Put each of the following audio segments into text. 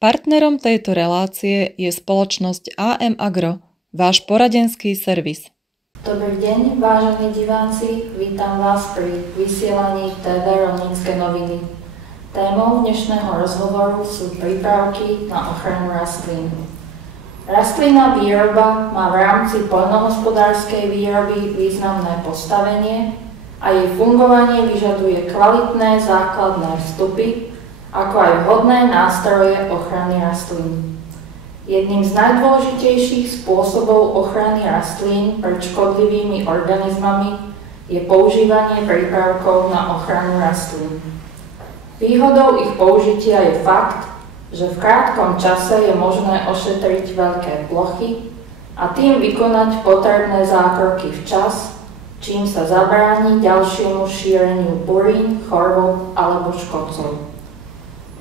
Partnerom tejto relácie je spoločnosť AM Agro, váš poradenský servis. Dobrý deň, vážení diváci, vítam vás pri vysielaní TV Rolnícke noviny. Témou dnešného rozhovoru sú prípravky na ochranu rastlín. Rastlinná výroba má v rámci poľnohospodárskej výroby významné postavenie a jej fungovanie vyžaduje kvalitné základné vstupy, ako aj vhodné nástroje ochrany rastlín. Jedným z najdôležitejších spôsobov ochrany rastlín pred škodlivými organizmami je používanie prípravkov na ochranu rastlín. Výhodou ich použitia je fakt, že v krátkom čase je možné ošetriť veľké plochy a tým vykonať potrebné zákroky včas, čím sa zabráni ďalšiemu šíreniu burín, chorôb alebo škodcov.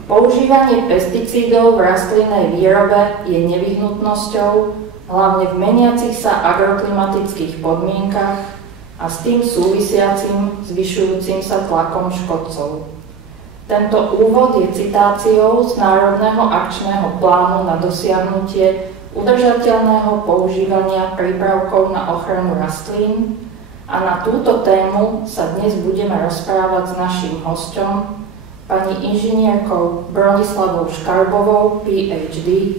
Používanie pesticídov v rastlinnej výrobe je nevyhnutnosťou, hlavne v meniacich sa agroklimatických podmienkach a s tým súvisiacim zvyšujúcim sa tlakom škodcov. Tento úvod je citáciou z Národného akčného plánu na dosiahnutie udržateľného používania prípravkov na ochranu rastlín a na túto tému sa dnes budeme rozprávať s naším hosťom, pani inžinierkou Bronislavou Škarbovou, PhD,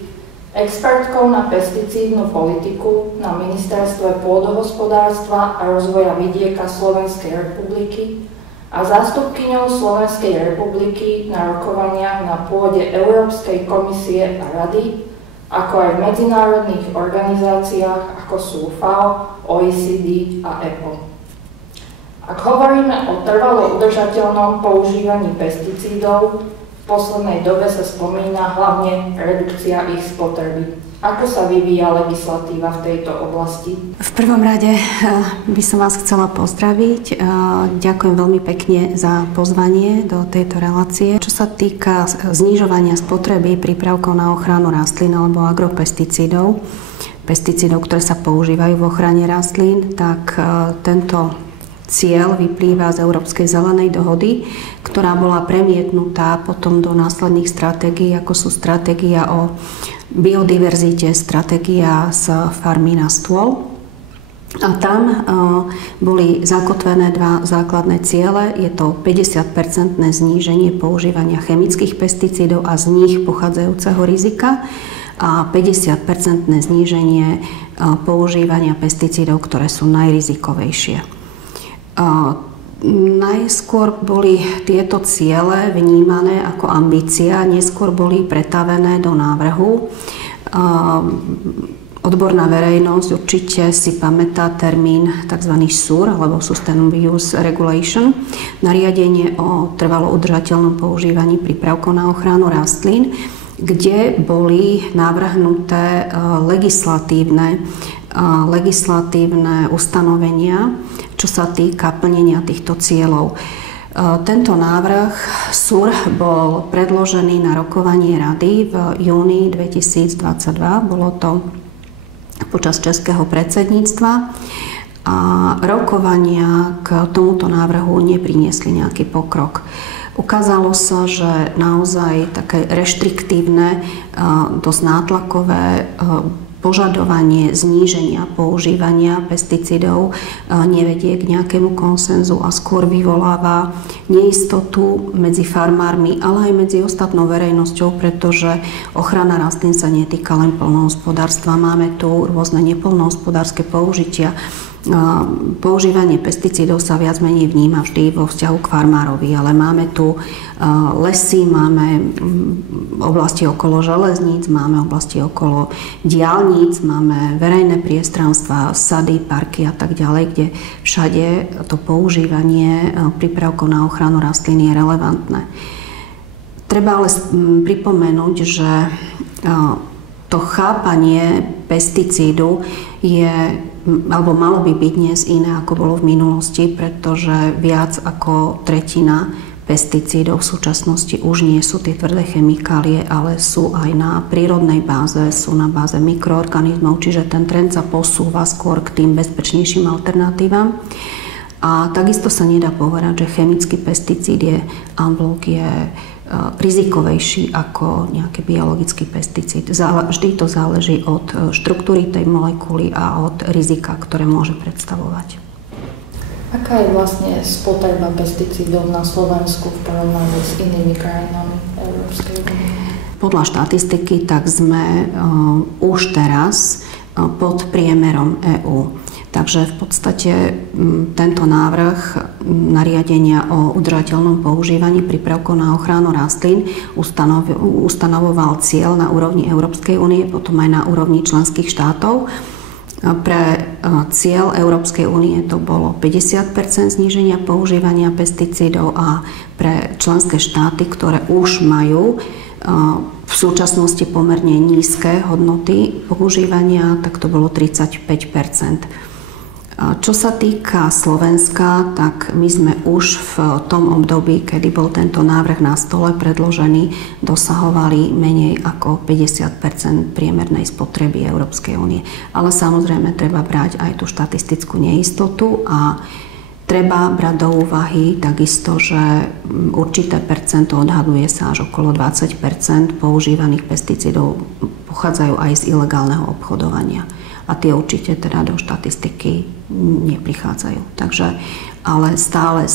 expertkou na pesticídnu politiku na Ministerstve pôdohospodárstva a rozvoja vidieka Slovenskej republiky a zástupkyňou Slovenskej republiky na rokovaniach na pôde Európskej komisie a Rady, ako aj v medzinárodných organizáciách, ako sú FAO, OECD a EPO. Ak hovoríme o trvalo udržateľnom používaní pesticídov, v poslednej dobe sa spomína hlavne redukcia ich spotreby. Ako sa vyvíja legislatíva v tejto oblasti? V prvom rade by som vás chcela pozdraviť. Ďakujem veľmi pekne za pozvanie do tejto relácie. Čo sa týka znižovania spotreby prípravkov na ochranu rastlín alebo agropesticídov, ktoré sa používajú v ochrane rastlín, tak tento cieľ vyplýva z Európskej zelenej dohody, ktorá bola premietnutá potom do následných stratégií, ako sú stratégia o biodiverzite, stratégia z farmy na stôl. A tam boli zakotvené dva základné ciele. Je to 50% zníženie používania chemických pesticídov a z nich pochádzajúceho rizika a 50% zníženie používania pesticídov, ktoré sú najrizikovejšie. Najskôr boli tieto ciele vnímané ako ambícia, neskôr boli pretavené do návrhu. Odborná verejnosť určite si pamätá termín tzv. SUR, alebo Sustainable Use Regulation, nariadenie o trvalo udržateľnom používaní prípravkov na ochranu rastlín, kde boli navrhnuté legislatívne ustanovenia, čo sa týka plnenia týchto cieľov. Tento návrh SUR bol predložený na rokovanie Rady v júni 2022. Bolo to počas českého predsedníctva a rokovania k tomuto návrhu nepriniesli nejaký pokrok. Ukázalo sa, že naozaj také reštriktívne, dosť nátlakové požadovanie zníženia používania pesticídov nevedie k nejakému konsenzu a skôr vyvoláva neistotu medzi farmármi, ale aj medzi ostatnou verejnosťou, pretože ochrana rastlín sa netýka len poľnohospodárstva. Máme tu rôzne nepoľnohospodárske použitia. Používanie pesticídov sa viac menej vníma vždy vo vzťahu k farmárovi, ale máme tu lesy, máme oblasti okolo železníc, máme oblasti okolo diaľnic, máme verejné priestranstva, sady, parky a tak ďalej, kde všade to používanie prípravkov na ochranu rastlín je relevantné. Treba ale pripomenúť, že to chápanie pesticídu alebo malo by byť dnes iné, ako bolo v minulosti, pretože viac ako tretina pesticídov v súčasnosti už nie sú tie tvrdé chemikálie, ale sú aj na prírodnej báze, sú na báze mikroorganizmov, čiže ten trend sa posúva skôr k tým bezpečnejším alternatívam. A takisto sa nedá povedať, že chemický pesticíd je en bloc, je rizikovejší ako nejaký biologický pesticíd. Vždy to záleží od štruktúry tej molekuly a od rizika, ktoré môže predstavovať. Aká je vlastne spotreba pesticídov na Slovensku v porovnaní s inými krajinami Európskej únie? Podľa štatistiky tak sme už teraz pod priemerom EÚ. Takže v podstate tento návrh nariadenia o udržateľnom používaní prípravkov na ochranu rastlín ustanovoval cieľ na úrovni Európskej únie, potom aj na úrovni členských štátov. Pre cieľ Európskej únie to bolo 50% zníženia používania pesticídov a pre členské štáty, ktoré už majú v súčasnosti pomerne nízke hodnoty používania, tak to bolo 35%. Čo sa týka Slovenska, tak my sme už v tom období, kedy bol tento návrh na stole predložený, dosahovali menej ako 50% priemernej spotreby Európskej únie. Ale samozrejme treba brať aj tú štatistickú neistotu a treba brať do úvahy takisto, že určité percento, odhaduje sa až okolo 20% používaných pesticídov pochádzajú aj z ilegálneho obchodovania. A tie určite teda do štatistiky neprichádzajú. Takže, ale stále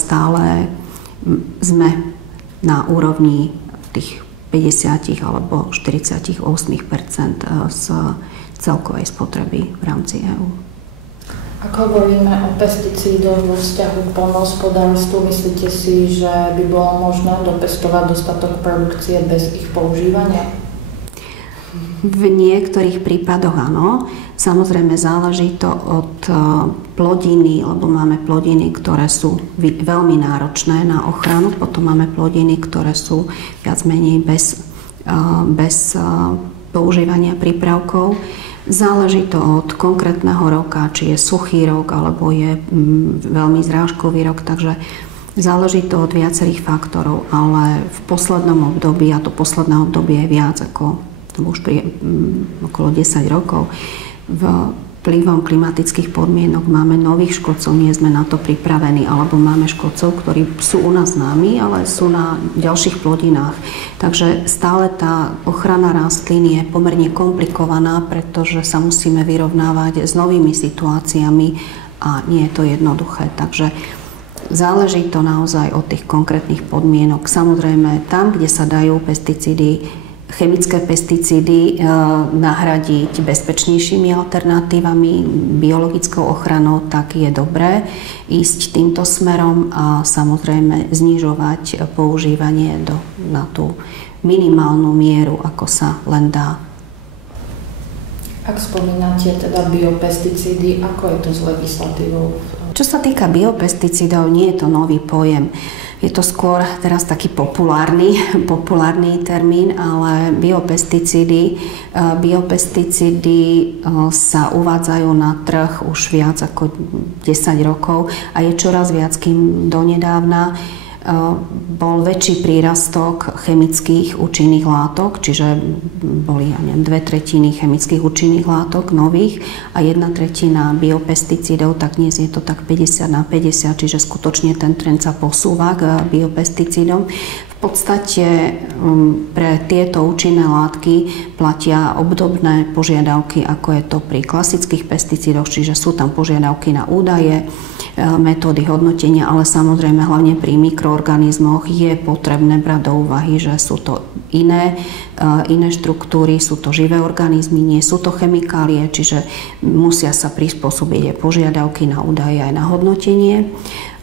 sme na úrovni tých 50 alebo 48% z celkovej spotreby v rámci EÚ. Ak hovoríme o pesticídoch vo vzťahu k poľnohospodárstvu, myslíte si, že by bolo možné dopestovať dostatok produkcie bez ich používania? V niektorých prípadoch áno. Samozrejme záleží to od plodiny, lebo máme plodiny, ktoré sú veľmi náročné na ochranu, potom máme plodiny, ktoré sú viac menej bez používania prípravkov. Záleží to od konkrétneho roka, či je suchý rok, alebo je veľmi zrážkový rok, takže záleží to od viacerých faktorov, ale v poslednom období, a to posledné obdobie je viac ako už okolo 10 rokov, vplyvom klimatických podmienok máme nových škodcov, nie sme na to pripravení, alebo máme škodcov, ktorí sú u nás známi, ale sú na ďalších plodinách. Takže stále tá ochrana rastlín je pomerne komplikovaná, pretože sa musíme vyrovnávať s novými situáciami a nie je to jednoduché. Takže záleží to naozaj od tých konkrétnych podmienok. Samozrejme, tam, kde sa dajú chemické pesticídy nahradiť bezpečnejšími alternatívami, biologickou ochranou, tak je dobré ísť týmto smerom a samozrejme znižovať používanie na tú minimálnu mieru, ako sa len dá. Ak spomínate teda biopesticídy, ako je to s legislatívou? Čo sa týka biopesticídov, nie je to nový pojem. Je to skôr teraz taký populárny termín, ale biopesticídy sa uvádzajú na trh už viac ako 10 rokov a je čoraz viac, kým donedávna bol väčší prírastok chemických účinných látok, čiže boli 2/3 chemických účinných látok nových a 1/3 biopesticídov, tak dnes je to tak 50/50, čiže skutočne ten trend sa posúva k biopesticídom. V podstate pre tieto účinné látky platia obdobné požiadavky, ako je to pri klasických pesticídoch, čiže sú tam požiadavky na údaje, metódy hodnotenia, ale samozrejme hlavne pri mikroorganizmoch je potrebné brať do úvahy, že sú to iné štruktúry, sú to živé organizmy, nie sú to chemikálie, čiže musia sa prispôsobiť aj požiadavky na údaje aj na hodnotenie,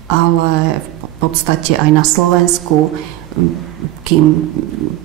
ale v podstate aj na Slovensku, kým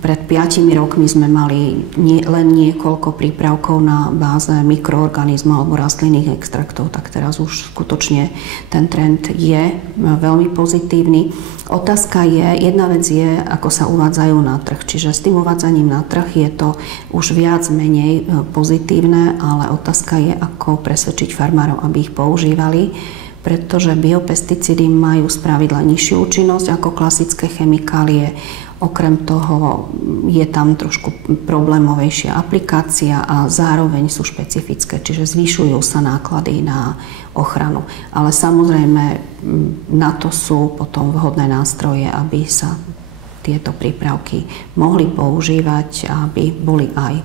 pred 5 rokmi sme mali len niekoľko prípravkov na báze mikroorganizmov alebo rastlinných extraktov, tak teraz už skutočne ten trend je veľmi pozitívny. Otázka je, jedna vec je, ako sa uvádzajú na trh, čiže s tým uvádzaním na trh je to už viac menej pozitívne, ale otázka je, ako presvedčiť farmárov, aby ich používali, pretože biopesticídy majú spravidla nižšiu účinnosť ako klasické chemikálie. Okrem toho je tam trošku problémovejšia aplikácia a zároveň sú špecifické, čiže zvyšujú sa náklady na ochranu. Ale samozrejme na to sú potom vhodné nástroje, aby sa tieto prípravky mohli používať, aby boli aj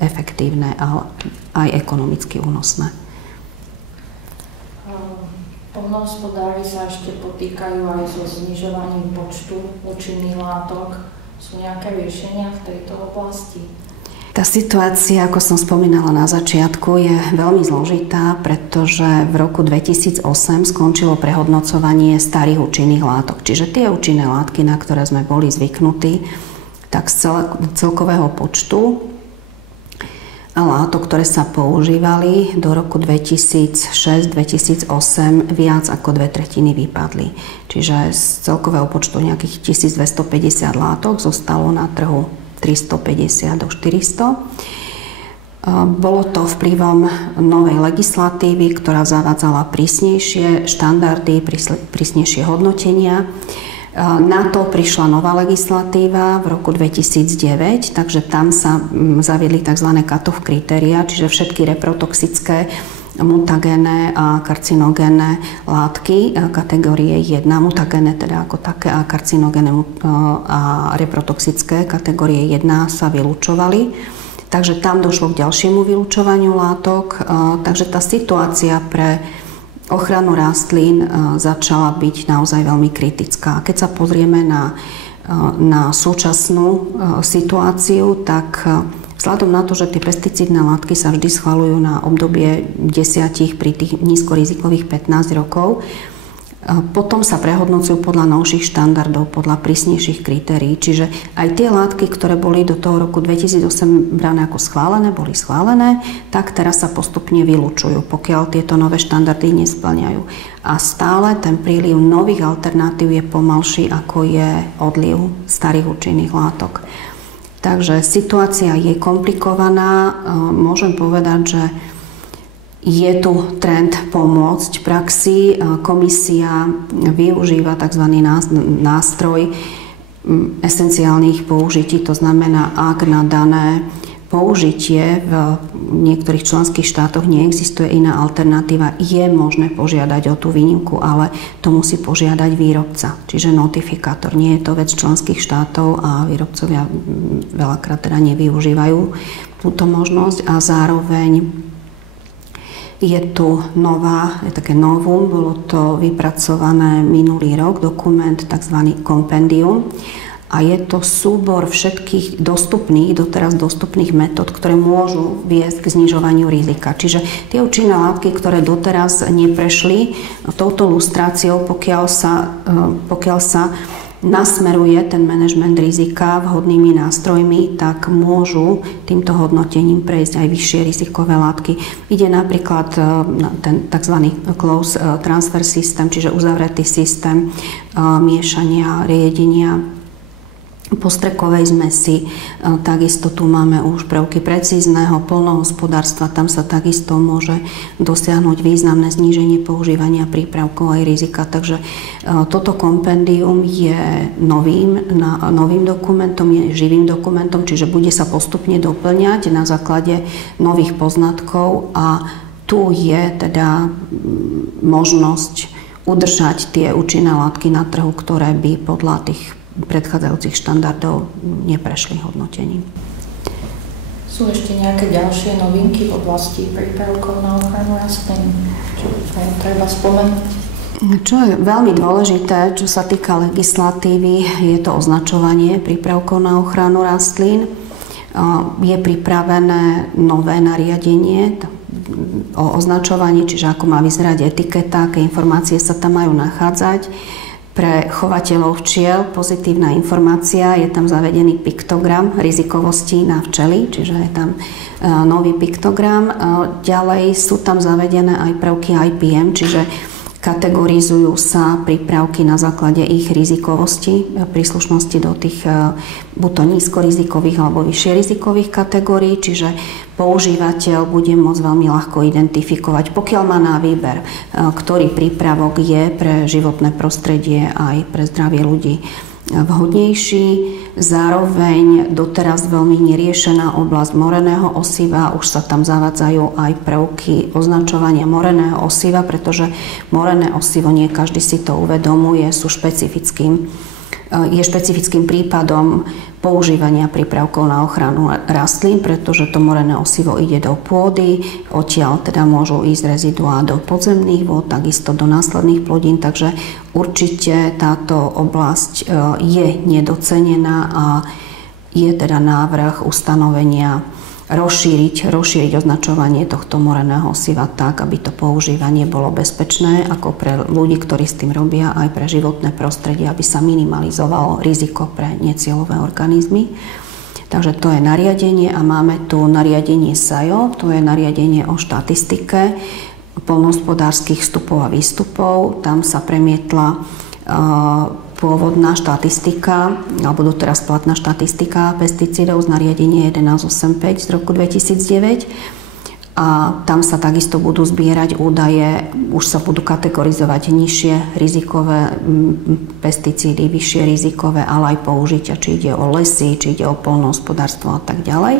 efektívne a aj ekonomicky únosné. Poľnohospodári sa ešte potýkajú aj so znižovaním počtu účinných látok. Sú nejaké riešenia v tejto oblasti? Tá situácia, ako som spomínala na začiatku, je veľmi zložitá, pretože v roku 2008 skončilo prehodnocovanie starých účinných látok. Čiže tie účinné látky, na ktoré sme boli zvyknutí, tak z celkového počtu látok, ktoré sa používali do roku 2006-2008, viac ako 2/3 vypadli. Čiže z celkového počtu nejakých 1250 látok zostalo na trhu 350 do 400. Bolo to vplyvom novej legislatívy, ktorá zavádzala prísnejšie štandardy, prísnejšie hodnotenia. Na to prišla nová legislatíva v roku 2009, takže tam sa zaviedli tzv. Cut-off kritéria, čiže všetky reprotoxické, mutagénne a karcinogénne látky kategórie 1, mutagénne teda ako také a karcinogénne a reprotoxické kategórie 1 sa vylúčovali. Takže tam došlo k ďalšiemu vylúčovaniu látok. Takže tá situácia pre ochranu rastlín začala byť naozaj veľmi kritická. Keď sa pozrieme na súčasnú situáciu, tak vzhľadom na to, že tie pesticídne látky sa vždy schvaľujú na obdobie 10 pri tých nízkorizikových 15 rokov, potom sa prehodnocujú podľa novších štandardov, podľa prísnejších kritérií. Čiže aj tie látky, ktoré boli do toho roku 2008 brané ako schválené, boli schválené, tak teraz sa postupne vylúčujú, pokiaľ tieto nové štandardy nesplňajú. A stále ten príliv nových alternatív je pomalší, ako je odliv starých účinných látok. Takže situácia je komplikovaná. Môžem povedať, že je tu trend pomôcť praxi. Komisia využíva tzv. Nástroj esenciálnych použití. To znamená, ak na dané použitie v niektorých členských štátoch neexistuje iná alternatíva, je možné požiadať o tú výnimku, ale to musí požiadať výrobca, čiže notifikátor. Nie je to vec členských štátov a výrobcovia veľakrát teda nevyužívajú túto možnosť a zároveň je tu také novum, bolo to vypracované minulý rok, dokument tzv. Kompendium. A je to súbor všetkých doteraz dostupných metód, ktoré môžu viesť k znižovaniu rizika. Čiže tie účinné látky, ktoré doteraz neprešli touto lustráciou, pokiaľ sa nasmeruje ten manažment rizika vhodnými nástrojmi, tak môžu týmto hodnotením prejsť aj vyššie rizikové látky. Ide napríklad na ten tzv. Close transfer systém, čiže uzavretý systém miešania, riedenia postrekovej zmesi. Takisto tu máme už prvky precízneho poľnohospodárstva. Tam sa takisto môže dosiahnuť významné zníženie používania prípravkov aj rizika. Takže toto kompendium je novým dokumentom, je živým dokumentom, čiže bude sa postupne doplňať na základe nových poznatkov a tu je teda možnosť udržať tie účinné látky na trhu, ktoré by podľa tých predchádzajúcich štandardov neprešli hodnotením. Sú ešte nejaké ďalšie novinky v oblasti prípravkov na ochranu rastlín, čo treba spomenúť? Čo je veľmi dôležité, čo sa týka legislatívy, je to označovanie prípravkov na ochranu rastlín. Je pripravené nové nariadenie o označovaní, čiže ako má vyzerať etiketa, aké informácie sa tam majú nachádzať. Pre chovateľov včiel pozitívna informácia, je tam zavedený piktogram rizikovosti na včely, čiže je tam nový piktogram. Ďalej sú tam zavedené aj prvky IPM, čiže kategorizujú sa prípravky na základe ich rizikovosti, príslušnosti do tých buď to nízkorizikových alebo vyššie rizikových kategórií, čiže používateľ bude môcť veľmi ľahko identifikovať, pokiaľ má na výber, ktorý prípravok je pre životné prostredie aj pre zdravie ľudí vhodnejší. Zároveň doteraz veľmi neriešená oblasť moreného osiva, už sa tam zavádzajú aj prvky označovania moreného osiva, pretože morené osivo, nie každý si to uvedomuje, sú špecifickým je špecifickým prípadom používania prípravkov na ochranu rastlín, pretože to morené osivo ide do pôdy, odtiaľ teda môžu ísť reziduá do podzemných vôd, takisto do následných plodín, takže určite táto oblasť je nedocenená a je teda návrh ustanovenia rozšíriť označovanie tohto moreného osiva tak, aby to používanie bolo bezpečné ako pre ľudí, ktorí s tým robia, aj pre životné prostredie, aby sa minimalizovalo riziko pre necieľové organizmy. Takže to je nariadenie a máme tu nariadenie SAJO, to je nariadenie o štatistike poľnohospodárskych vstupov a výstupov. Tam sa premietla pôvodná štatistika, alebo doteraz platná štatistika pesticídov z nariadenia 1185 z roku 2009. A tam sa takisto budú zbierať údaje, už sa budú kategorizovať nižšie rizikové pesticídy, vyššie rizikové, ale aj použitia, či ide o lesy, či ide o poľnohospodárstvo a tak ďalej.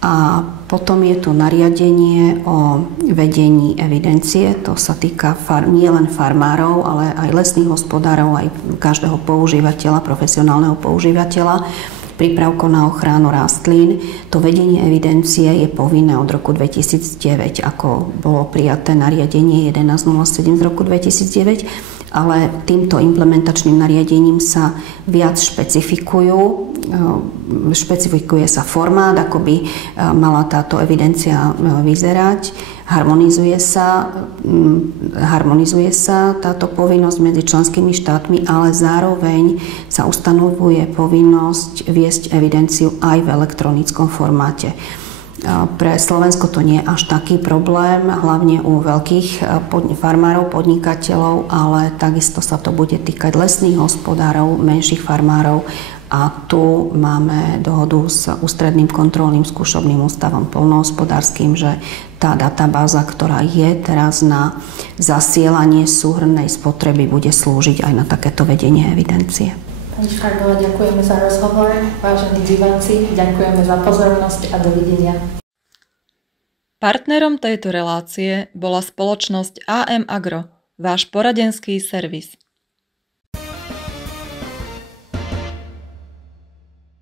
A potom je tu nariadenie o vedení evidencie. To sa týka nie len farmárov, ale aj lesných hospodárov, aj každého používateľa, profesionálneho používateľa prípravkov na ochranu rastlín. To vedenie evidencie je povinné od roku 2009, ako bolo prijaté nariadenie 1107 z roku 2009, ale týmto implementačným nariadením sa viac špecifikuje sa formát, ako by mala táto evidencia vyzerať. Harmonizuje sa táto povinnosť medzi členskými štátmi, ale zároveň sa ustanovuje povinnosť viesť evidenciu aj v elektronickom formáte. Pre Slovensko to nie je až taký problém, hlavne u veľkých farmárov, podnikateľov, ale takisto sa to bude týkať lesných hospodárov, menších farmárov. A tu máme dohodu s Ústredným kontrolným skúšobným ústavom poľnohospodárskym, že tá databáza, ktorá je teraz na zasielanie súhrnnej spotreby, bude slúžiť aj na takéto vedenie evidencie. Pani Škarbová, ďakujeme za rozhovor. Vážení diváci, ďakujeme za pozornosť a dovidenia. Partnerom tejto relácie bola spoločnosť AM Agro, váš poradenský servis.